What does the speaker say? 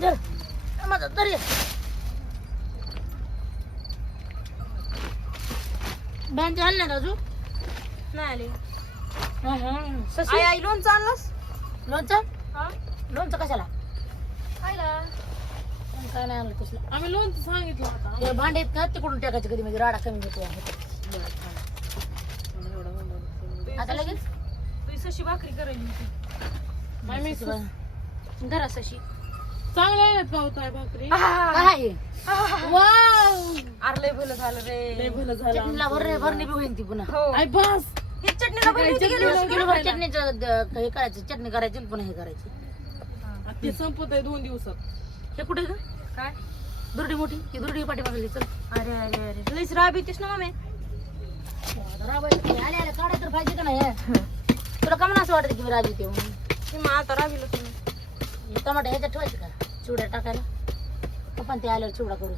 धर माझा धर ये. बँक आणलं ना अजून नाही आले. सशी आई लोणचं आणलंस? लोणचं हा लोणचं कशाला खायला. काय नाही आणलं तसलं. आम्ही लोणचं सांगितलं होता. ते भांडे आहेत ना तिकडून टाकायचे कधी म्हणजे राडा कमी होतो आता लगेच तुझी सशी भाकरी करायची होती. घरा सशी चांगलं आहे का होता भाकरी? काय वाव अरे लय भलं झालं रे. लय भलं झालं. चटणीला भरणी बी होईल ती पुन्हा हो आई बस. ही चटणीला भरली होती गेली वर्षी. किलोभर चटणीचं हे करायचं चटणी करायची पुन्हा हे करायची. ते संपत आहे 2 दिवसात. हे कुठे ग काय दुर्डी मोठी ती दुर्डी पाठी मागली चल. अरे अरे अरे लईच राब येतेस ना मामे. आले आले काढा तर पाहिजे का नाही तुला का म्हणून असं वाटतं की मी राजी येते म्हणून. मग आता राबिल तुम्ही. टमाटे ह्याच्यात ठेवायचे का चिवड्या टाकायला आपण ते आल्यावर चिवडा करू.